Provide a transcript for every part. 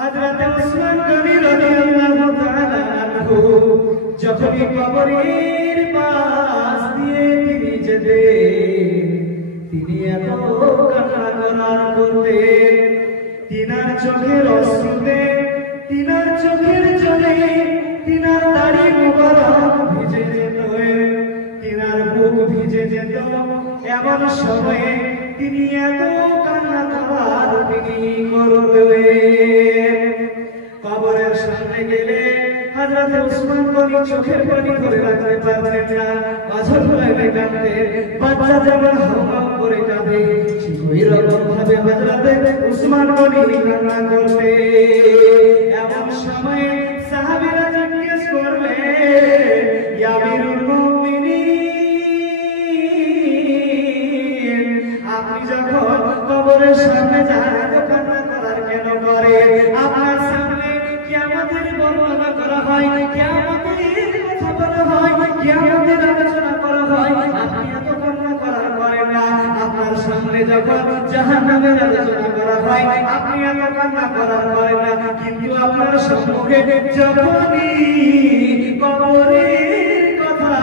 হযরত উসমান গনি রাদিয়াল্লাহু তাআলা আনহু যখনই কবরের পাশ দিয়ে তিনি যেতেন তিনি এত কান্না করতেন তিনার চোখের অশ্রুতে তিনার চোখের জলে তিনার দাড়ি মোবারক ভিজে যেত তিনার বুক ভিজে যেত এমন সময়ে তিনি এত কান্না তিনি করতেন কবরের সামনে গেলে হযরত উসমান গনি চোখের পানি ধরে রাখতে পারতেন না বাছর ধরে কাঁদতেন বাচ্চা যেমন হাওয়া করে কাঁদে ঠিক ওই রকম ভাবে হযরত উসমান গনি কান্না করতেন এমন সময়ে সাহাবীরা জিজ্ঞেস করলেন ইয়া আমিরুল মুমিনিন আপনি যখন কবরের সামনে যান কান্না করার কেন করেন আপনার সামনে কিয়ামতের বর্ণনা করা হয় কিয়ামতের কথা বলা হয় কিয়ামতের আলোচনা করা হয় আপনি এত কান্না করার করেন না আপনার সামনে যখন জাহান্নামের আলোচনা করা হয় আপনি এত কান্না করার করেন না কিন্তু আপনার সম্মুখে যখনই কবরের কথা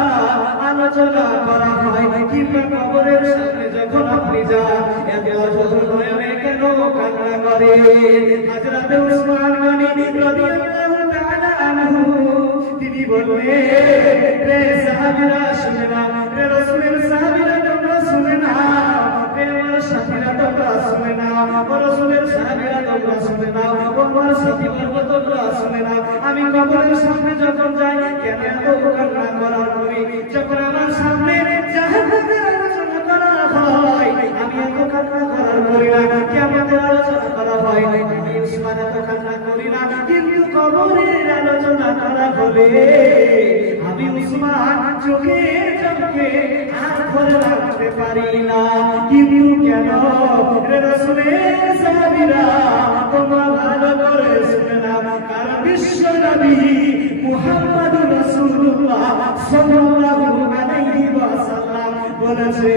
আলোচনা করা হয় কিংবা কবরের সামনে যখন আপনি যান এত অঝোর নয়নে কেন কান্না করেন হযরত উসমান গনি রাদিয়াল্লাহু তাআলা আনহু তিনি বললেন রে সাহাবীরা শুনে নাও রে রাসূলের সাহাবীরা তোমরা শুনে নাও রে আমার সাথীরা তোমরা শুনে নাও ও রাসূলের সাহাবীরা তোমরা শুনে নাও ও আমার সাথীবর্গ তোমরা শুনে নাও আমি কবরের সামনে যখন যাই কেন এত কান্না করার করি যখন আমার সামনে জাহান্নামের আলোচনা করা হয় আমি এত কান্না করার করি না কিয়ামতের আলোচনা করা হয় আমি উসমান এত কান্না করি না কিন্তু কবরের আলোচনা করা হলে আমি উসমান চোখে চোখে আর ধরে রাখতে পারি না কিন্তু কেন রে রাসূলের সাহাবীরা তোমরা ভালো করে শুনে নাও কারণ বিশ্ব নবী মুহাম্মদুর রাসূলুল্লাহ সাল্লাল্লাহু আলাইহি ওয়াসাল্লাম বলেছে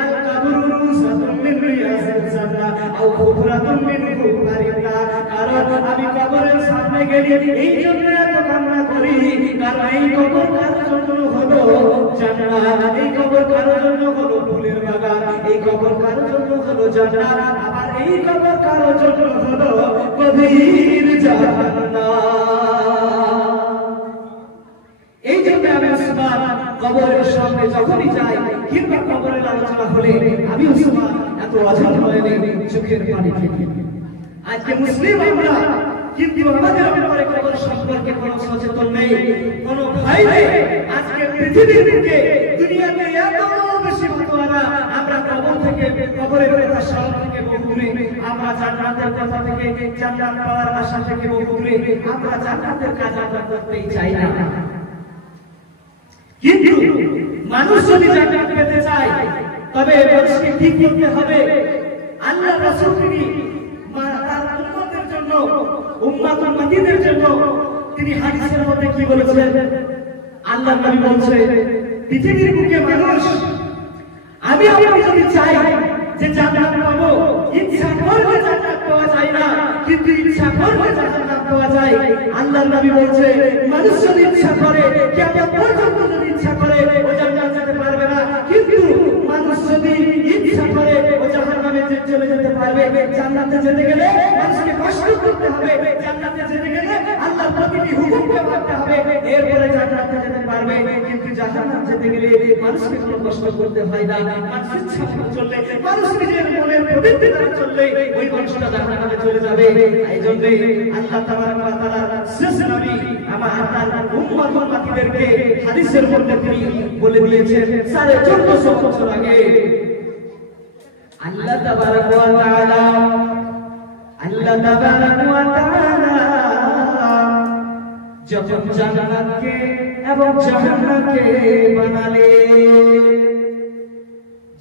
আল কবরু রুসাতুন মিন রিয়াজিল জান্নাহ আও খুবরাতুন মিন খুবরিন নার কারণ আমি কবরের সামনে গেলে এই জন্য এত কান্না করি কারণ এই কবর কার জন্য হলো জান্নাত এই কবর কার জন্য হলো ফুলের বাগান এই কবর কার জন্য হলো জান্নাত আবার এই কবর কার জন্য হলো গভীর জাহান্নাম এই জন্য আমি উসমান কবরের সামনে যখনই যাই কিংবা কবরের আলোচনা হলে আমি উসমান এত অঝোর নয়নে চোখের পানি ফেলি আজকে মুসলিম আমরা কিন্তু আমাদের ব্যাপারে কবর সম্পর্কে কোনো সচেতন নেই কোনো ভয় নেই আজকে পৃথিবীর বুকে দুনিয়াতে এত বেশি ফতোয়া আমরা কবর থেকে কবরের কথা শোনা থেকে বহু দূরে আমরা জান্নাতের কথা থেকে জান্নাত পাওয়ার আশা থেকে বহু দূরে আমরা জান্নাতের কাজ আমরা করতেই চাই না কিন্তু মানুষ যদি জান্নাত পেতে চায় তবে মানুষকে ঠিক করতে হবে আল্লাহ রাসূল তিনি তার উম্মতের জন্য উম্মাতুল মাদিনের জন্য তিনি হাদিসের মধ্যে কি বলেছেন আল্লাহ নবী বলছে পৃথিবীর বুকে মানুষ আমি আপনি যদি চাই যে জান্নাত পাবো ইচ্ছা করলে জান্নাত পাওয়া যায় না কিন্তু ইচ্ছা করলে জান্নাত পাওয়া যায় আল্লাহ নবী বলছে মানুষ যদি ইচ্ছা করে কিয়ামত পর্যন্ত যদি ইচ্ছা করে ও জান্নাত যেতে পারবে না কিন্তু মানুষ যদি ইচ্ছা করে ও জাহান্নামে চলে যেতে পারবে জান্নাতে যেতে গেলে মানুষকে কষ্ট করতে হবে জান্নাতে যেতে গেলে আল্লাহর প্রতিটি হুকুমকে মানতে হবে এরপরে জান্নাতে যেতে পারবে কিন্তু জাহান্নাম যেতে গেলে মানুষকে কোনো কষ্ট করতে হয় না মানুষ ইচ্ছা করে চললে মানুষ নিজের মনের প্রবৃত্তি দ্বারা চললে ওই মানুষটা জাহান্নামে চলে যাবে এই জন্য আল্লাহ তাবারক ওয়া তাআলা শেষ নবী আমার তার উম্মতুল মাতিদেরকে হাদিসের মধ্যে তিনি বলে দিয়েছেন 1450 বছর আগে আল্লাহ তাবারক ওয়া তাআলা যখন জান্নাতকে এবং জাহান্নামকে বানালেন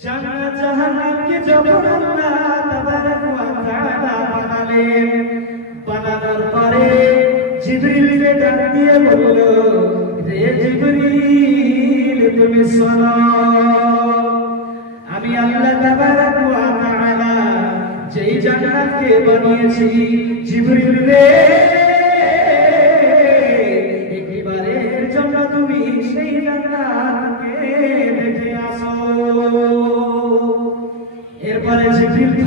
জান্নাত জাহান্নামকে যখন আল্লাহ তাবারক ওয়া তাআলা বানালেন বানানোর পরে জিবরিলকে ডাক দিয়ে বলল রে জিবরিল তুমি শোনো আমি আল্লাহ তাবারক ওয়া তাআলা যেই জান্নাতকে বানিয়েছি জিবরিল রে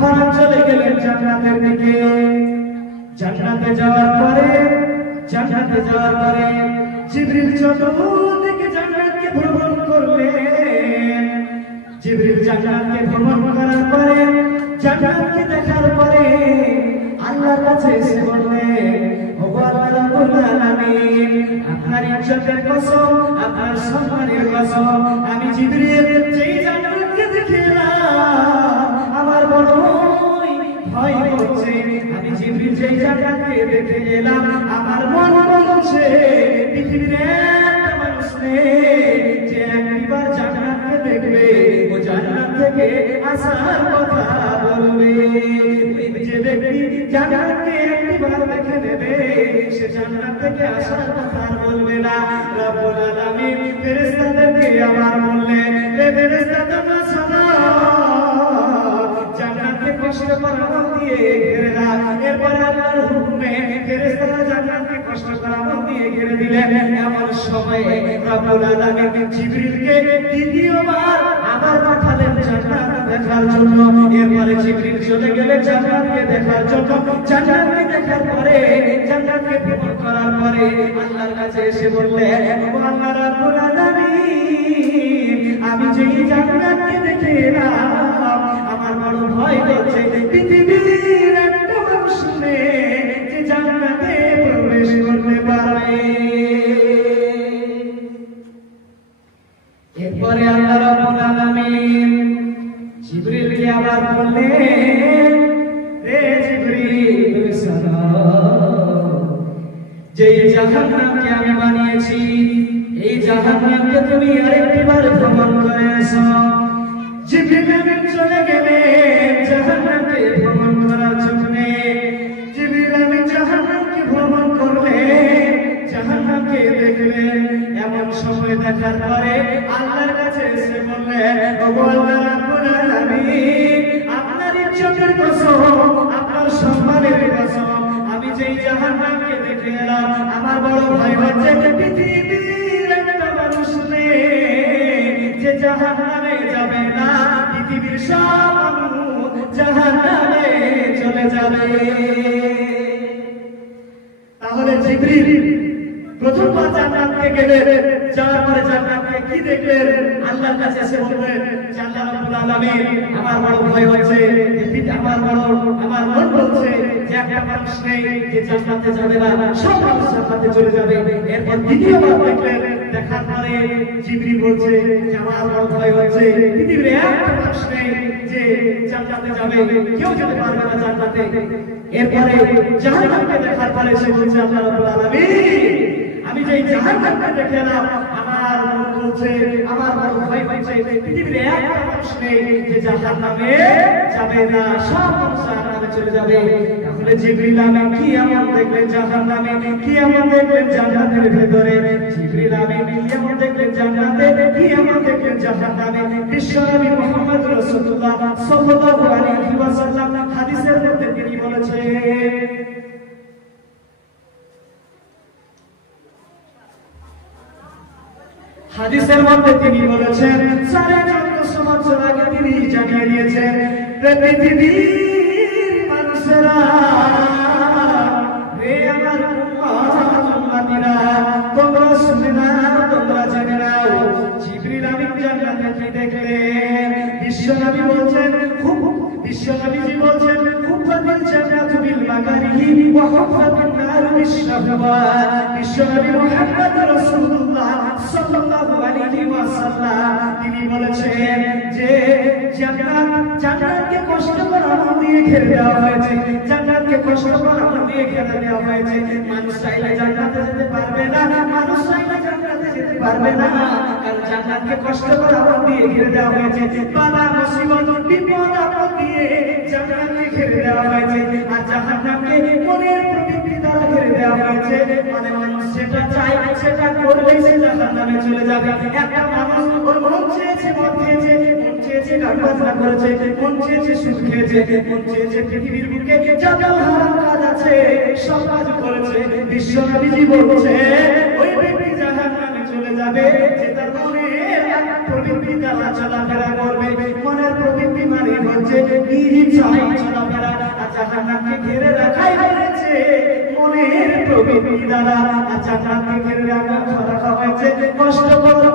হরান চলে গেলেন জান্নাতের দিকে। জান্নাতে যাওয়ার পরে জিবরিল চতুর্দিকে জান্নাতকে ভ্রমণ করলেন। জিবরিল জান্নাতকে ভ্রমণ করার পরে, জান্নাতকে দেখার পরে আল্লাহর কাছে এসে বললেন, ওগো আল্লাহ রাব্বুল আলামিন, আপনার ইজ্জতের কসম, আপনার সম্মানের কসম, আমি জিবরিল যেই জান্নাতকে দেখে এলাম আমার বড় ভয় হচ্ছে। আমি জিবরিল যেই জান্নাতকে দেখে এলাম আমার মন বলছে পৃথিবীর একটা মানুষ নেই যে একবার জান্নাতকে দেখবে ও জান্নাত থেকে আসার কথা বলবে। যে ব্যক্তি জান্নাতকে একবার দেখে নেবে সে জান্নাত থেকে আসার কথা বলবে না। রব্বুল আলামিন ফেরেশতাদেরকে আবার বললেন, হে ফেরেশতা তোমরা শোনো, জান্নাতকে কষ্ট করানো দিয়ে ঘিরে দাও। এরপরে আল্লাহর হুকুমে ফেরেশতারা জান্নাতকে কষ্ট করানো দিয়ে ঘিরে দিলেন। এমন সময়ে রব্বুল আলামিন জিবরিলকে দ্বিতীয়বার আবার পাঠালেন জান্নাত দেখার জন্য। এরপরে জিবরিল চলে গেলেন জান্নাতকে দেখার জন্য। জান্নাতকে দেখার পরে, জান্নাতকে ভ্রমণ করার পরে আল্লাহর কাছে এসে বললেন, ও আল্লাহ রাব্বুল আলামিন, আমি যেই জান্নাতকে দেখে এলাম আমার বড় ভয় হচ্ছে পৃথিবীর একটা মানুষ নেই যে জান্নাতে প্রবেশ করতে পারবে। এরপরে আল্লাহ রাব্বুল আলামিন জিবরিলকে আবার বললেন, হে জিবরিল তুমি শোনো, যেই জাহান্নামকে আমি বানিয়েছি এই জাহান্নামকে তুমি আরেকবার ভ্রমণ করে এসো। জিবরিল আমিন চলে গেলেন জাহান্নামকে ভ্রমণ করার জন্য। জিবরিল আমিন জাহান্নামকে ভ্রমণ করলেন, জাহান্নামকে দেখলেন। এমন সময় দেখার পরে আল্লাহর কাছে এসে বললেন, ওগো আল্লাহ রাব্বুল আলামিন, আপনার ইজ্জতের কসম, আপনার সম্মানের কসম, আমি যেই জাহান্নামকে দেখে এলাম আমার বড় ভয় হচ্ছে পৃথিবীর একটা মানুষ নেই যে জাহান্নামে যাবে না, পৃথিবীর সব মানুষ জাহান্নামে চলে যাবে। তাহলে জিবরিল প্রথমবার জান্নাতে গেলেন, যাওয়ার পরে জান্নাতে কি দেখলেন? আল্লাহর কাছে এসে বললেন, আল্লাহ রাব্বুল আলামিন, আমার বড় ভয় হচ্ছে, আমার মন বলছে যে একটা মানুষ নেই যে জান্নাতে যাবে না, সব মানুষ জান্নাতে চলে যাবে। এরপর দ্বিতীয়বার দেখলেন, দেখার পরে জিবরিল বলছে যে আমার বড় ভয় হচ্ছে পৃথিবীর একটা মানুষ নেই যে জান্নাতে যাবে, কেউ যেতে পারবে না জান্নাতে। এরপরে জাহান্নামকে দেখার পরে সে বলছে, আল্লাহ রাব্বুল আলামিন, আমি যেই জাহান্নামকে দেখে এলাম আমার মন বলছে, আমার বড় ভয় হচ্ছে পৃথিবীর একটা মানুষ নেই যে জাহান্নামে যাবে না, সব মানুষ জাহান্নামে চলে যাবে। তাহলে জিবরিল আমিন কি এমন দেখলেন জাহান্নামে, কি এমন দেখলেন জান্নাতের ভেতরে? জিবরিল আমিন কি এমন দেখলেন জান্নাতে, কি এমন দেখলেন জাহান্নামে? বিশ্বনবী মুহাম্মদ রাসূলুল্লাহ সাল্লাল্লাহু আলাইহি ওয়াসাল্লাম হাদিসের মধ্যে তিনি বলেছেন, হাদিসের মধ্যে তিনি বলেছেন 1450 বছর আগে তিনি জানিয়ে দিয়েছেন, পৃথিবীর মানুষেরা, হে আমার উম্মতিরা, তোমরা শুনে নাও, তোমরা জেনে নাও, জিবরিল আমিন জান্নাতে কি দেখলেন? বিশ্বনবী বলছেন, বিশ্বনবীজি বলছেন, হুফাতিল জান্নাতু বিল মাকারিহি ওয়া হুফাতিন নারু বিশ-শাহওয়াত। বিশ্বনবী মুহাম্মদ রাসূলুল্লাহ সাল্লাল্লাহু আলাইহি ওয়াসাল্লাম তিনি বলেছেন যে জান্নাতকে কষ্ট করানো দিয়ে ঘিরে দেওয়া হয়েছে, জান্নাতকে কষ্ট করানো দিয়ে ঘিরে দেওয়া হয়েছে। মানুষ চাইলে জান্নাতে যেতে পারবে না, মানুষ চাইলে জান্নাতে যেতে পারবে না, কারণ জান্নাতকে কষ্ট করানো দিয়ে ঘিরে দেওয়া হয়েছে। বালা মুসিবত, বিপদ আপদ দিয়ে জান্নাতকে ঘিরে দেওয়া হয়েছে। আর জাহান্নামকে মনের প্রবৃত্তি দ্বারা ঘিরে দেওয়া হয়েছে। মানে মানুষ যেটা চায় সেটা করলেই সে জাহান্নামে চলে যাবে। একটা মানুষ ওর মন চেয়েছে মদ খেয়েছে, মন চেয়েছে গান বাজনা করেছে, মন চেয়েছে সুদ খেয়েছে, মন চেয়েছে পৃথিবীর বুকে যত হারাম কাজ আছে সব কাজ করেছে। বিশ্বনবীজি বলছে ওই ব্যক্তি জাহান্নামে চলে যাবে যে তার মনের প্রবৃত্তি দ্বারা চলাফেরা করবে। মনের প্রবৃত্তি মানে মানে হচ্ছে নির্জয় চলাফেরা, আর জাহান্নামকে ঘিরে রাখাই হয়েছে মনের প্রবৃত্তি দ্বারা, আর জান্নাতকে ঘিরে রাখা হয়েছে কষ্ট করে